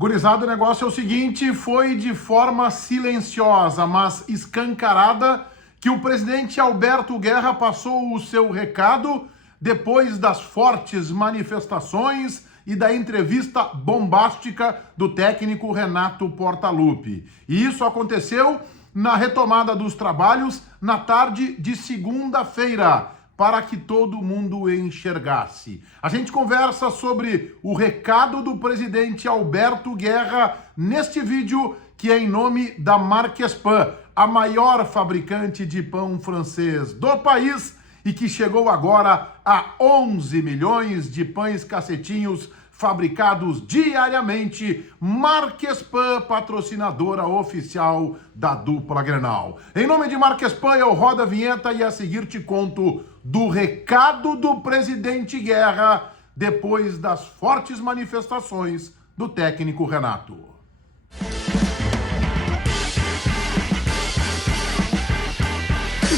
Gurizada, o negócio é o seguinte, foi de forma silenciosa, mas escancarada, que o presidente Alberto Guerra passou o seu recado depois das fortes manifestações e da entrevista bombástica do técnico Renato Portaluppi. E isso aconteceu na retomada dos trabalhos na tarde de segunda-feira, para que todo mundo enxergasse. A gente conversa sobre o recado do presidente Alberto Guerra neste vídeo, que é em nome da Marques Pan, a maior fabricante de pão francês do país e que chegou agora a 11 milhões de pães cacetinhos fabricados diariamente. Marques Pan, patrocinadora oficial da dupla Grenal. Em nome de Marques Pan, eu rodo a vinheta e a seguir te conto do recado do presidente Guerra depois das fortes manifestações do técnico Renato.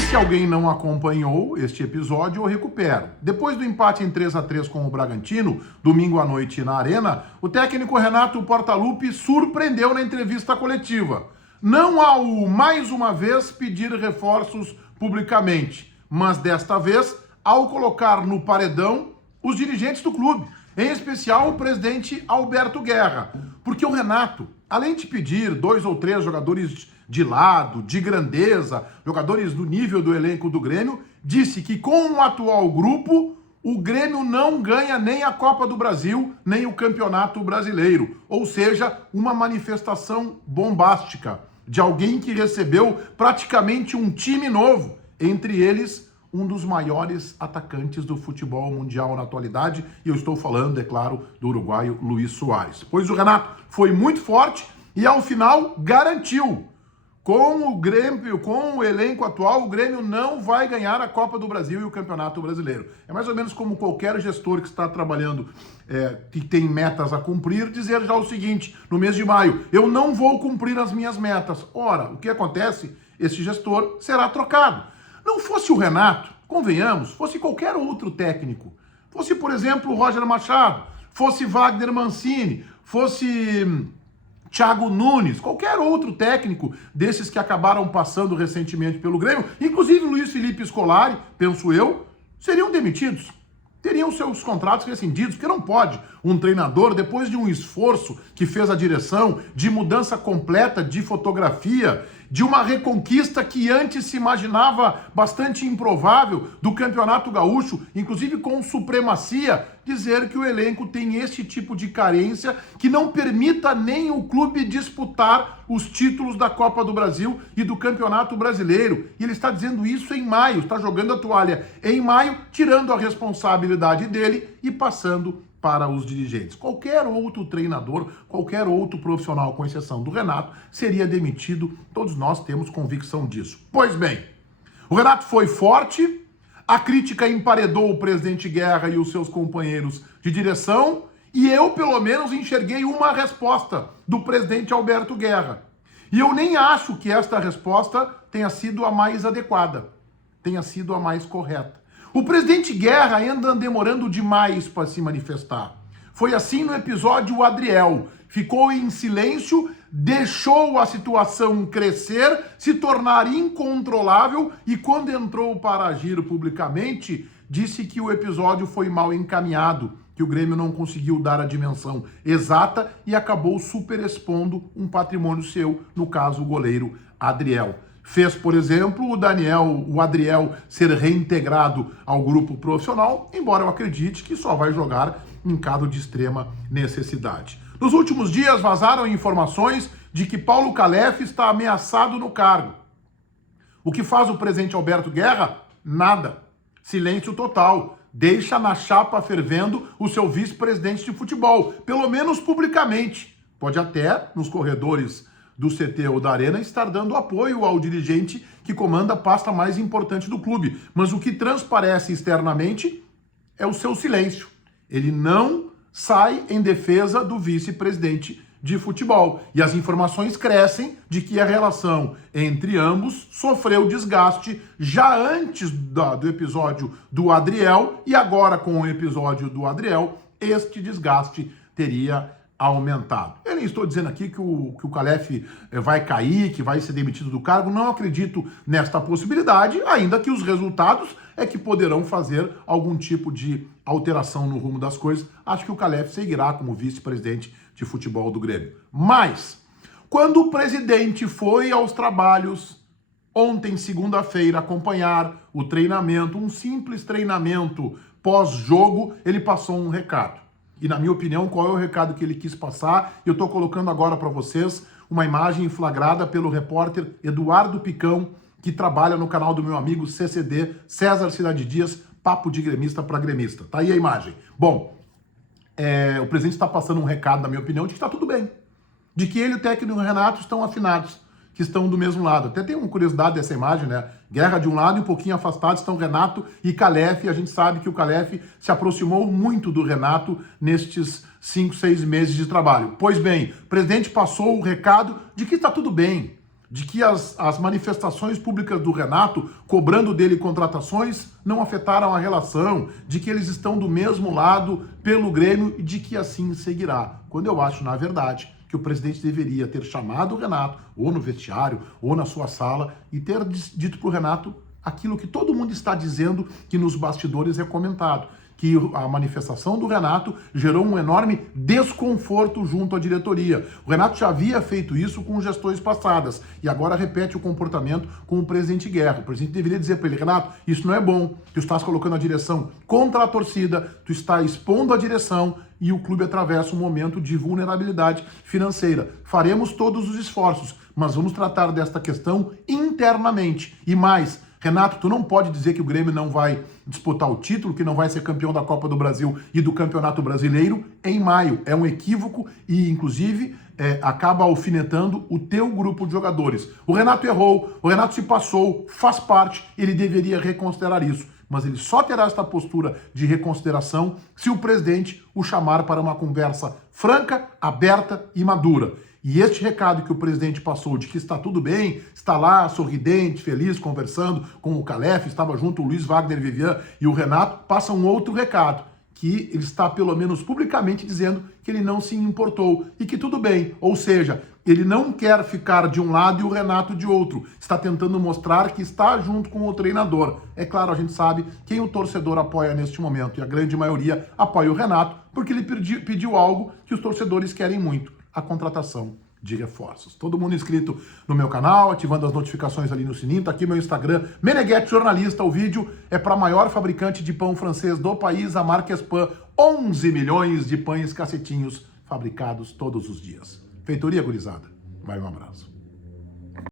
Se alguém não acompanhou este episódio, eu recupero. Depois do empate em 3-3 com o Bragantino, domingo à noite na Arena, o técnico Renato Portaluppi surpreendeu na entrevista coletiva. Não ao, mais uma vez, pedir reforços publicamente, mas desta vez ao colocar no paredão os dirigentes do clube, em especial o presidente Alberto Guerra. Porque o Renato, além de pedir 2 ou 3 jogadores de lado, de grandeza, jogadores do nível do elenco do Grêmio, disse que com o atual grupo, o Grêmio não ganha nem a Copa do Brasil, nem o Campeonato Brasileiro. Ou seja, uma manifestação bombástica de alguém que recebeu praticamente um time novo, entre eles um dos maiores atacantes do futebol mundial na atualidade, e eu estou falando, é claro, do uruguaio Luis Soares. Pois o Renato foi muito forte e ao final garantiu. Com o Grêmio, com o elenco atual, o Grêmio não vai ganhar a Copa do Brasil e o Campeonato Brasileiro. É mais ou menos como qualquer gestor que está trabalhando, que tem metas a cumprir, dizer já o seguinte, no mês de maio, eu não vou cumprir as minhas metas. Ora, o que acontece? Esse gestor será trocado. Não fosse o Renato, convenhamos, fosse qualquer outro técnico, fosse, por exemplo, o Roger Machado, fosse Wagner Mancini, fosse Thiago Nunes, qualquer outro técnico desses que acabaram passando recentemente pelo Grêmio, inclusive Luiz Felipe Scolari, penso eu, seriam demitidos. Teriam seus contratos rescindidos, porque não pode um treinador, depois de um esforço que fez a direção, de mudança completa de fotografia, de uma reconquista que antes se imaginava bastante improvável do Campeonato Gaúcho, inclusive com supremacia, dizer que o elenco tem esse tipo de carência que não permita nem o clube disputar os títulos da Copa do Brasil e do Campeonato Brasileiro. E ele está dizendo isso em maio, está jogando a toalha em maio, tirando a responsabilidade dele e passando para os dirigentes. Qualquer outro treinador, qualquer outro profissional, com exceção do Renato, seria demitido. Todos nós temos convicção disso. Pois bem, o Renato foi forte, a crítica emparedou o presidente Guerra e os seus companheiros de direção, e eu, pelo menos, enxerguei uma resposta do presidente Alberto Guerra. E eu nem acho que esta resposta tenha sido a mais adequada, tenha sido a mais correta. O presidente Guerra anda demorando demais para se manifestar. Foi assim no episódio Adriel. Ficou em silêncio, deixou a situação crescer, se tornar incontrolável e quando entrou para agir publicamente, disse que o episódio foi mal encaminhado, que o Grêmio não conseguiu dar a dimensão exata e acabou superexpondo um patrimônio seu, no caso o goleiro Adriel. Fez, por exemplo, o Adriel ser reintegrado ao grupo profissional, embora eu acredite que só vai jogar em caso de extrema necessidade. Nos últimos dias vazaram informações de que Paulo Calef está ameaçado no cargo. O que faz o presidente Alberto Guerra? Nada. Silêncio total. Deixa na chapa fervendo o seu vice-presidente de futebol, pelo menos publicamente. Pode até, nos corredores do CT ou da Arena, estar dando apoio ao dirigente que comanda a pasta mais importante do clube. Mas o que transparece externamente é o seu silêncio. Ele não sai em defesa do vice-presidente de futebol. E as informações crescem de que a relação entre ambos sofreu desgaste já antes do episódio do Adriel, e agora com o episódio do Adriel, este desgaste teria aumentado. Eu nem estou dizendo aqui que o Calef vai cair, que vai ser demitido do cargo, não acredito nesta possibilidade, ainda que os resultados é que poderão fazer algum tipo de alteração no rumo das coisas. Acho que o Calef seguirá como vice-presidente de futebol do Grêmio. Mas, quando o presidente foi aos trabalhos ontem, segunda-feira, acompanhar o treinamento, um simples treinamento pós-jogo, ele passou um recado. E, na minha opinião, qual é o recado que ele quis passar? Eu estou colocando agora para vocês uma imagem flagrada pelo repórter Eduardo Picão, que trabalha no canal do meu amigo CCD, César Cidade Dias, Papo de Gremista para Gremista. Tá aí a imagem. Bom, o presidente está passando um recado, na minha opinião, de que está tudo bem. De que ele e o técnico Renato estão afinados, que estão do mesmo lado. Até tem uma curiosidade dessa imagem, né? Guerra de um lado e um pouquinho afastado estão Renato e Calef. E a gente sabe que o Calef se aproximou muito do Renato nestes 5, 6 meses de trabalho. Pois bem, o presidente passou o recado de que está tudo bem, de que as manifestações públicas do Renato, cobrando dele contratações, não afetaram a relação, de que eles estão do mesmo lado pelo Grêmio e de que assim seguirá. Quando eu acho, na verdade, que o presidente deveria ter chamado o Renato, ou no vestiário, ou na sua sala, e ter dito para o Renato aquilo que todo mundo está dizendo que nos bastidores é comentado, que a manifestação do Renato gerou um enorme desconforto junto à diretoria. O Renato já havia feito isso com gestões passadas e agora repete o comportamento com o presidente Guerra. O presidente deveria dizer para ele: Renato, isso não é bom, tu estás colocando a direção contra a torcida, tu está expondo a direção e o clube atravessa um momento de vulnerabilidade financeira. Faremos todos os esforços, mas vamos tratar desta questão internamente. E mais, Renato, tu não pode dizer que o Grêmio não vai disputar o título, que não vai ser campeão da Copa do Brasil e do Campeonato Brasileiro em maio. É um equívoco e, inclusive, acaba alfinetando o teu grupo de jogadores. O Renato errou, o Renato se passou, faz parte, ele deveria reconsiderar isso. Mas ele só terá esta postura de reconsideração se o presidente o chamar para uma conversa franca, aberta e madura. E este recado que o presidente passou de que está tudo bem, está lá sorridente, feliz, conversando com o Calef, estava junto o Luiz Wagner Vivian e o Renato, passa um outro recado, que ele está pelo menos publicamente dizendo que ele não se importou e que tudo bem, ou seja, ele não quer ficar de um lado e o Renato de outro, está tentando mostrar que está junto com o treinador. É claro, a gente sabe quem o torcedor apoia neste momento, e a grande maioria apoia o Renato, porque ele pediu algo que os torcedores querem muito: a contratação de reforços. Todo mundo inscrito no meu canal, ativando as notificações ali no sininho. Tá aqui meu Instagram, Meneghetti Jornalista. O vídeo é para a maior fabricante de pão francês do país, a marca Espan. 11 milhões de pães cacetinhos fabricados todos os dias. Feitoria, gurizada. Vai, um abraço.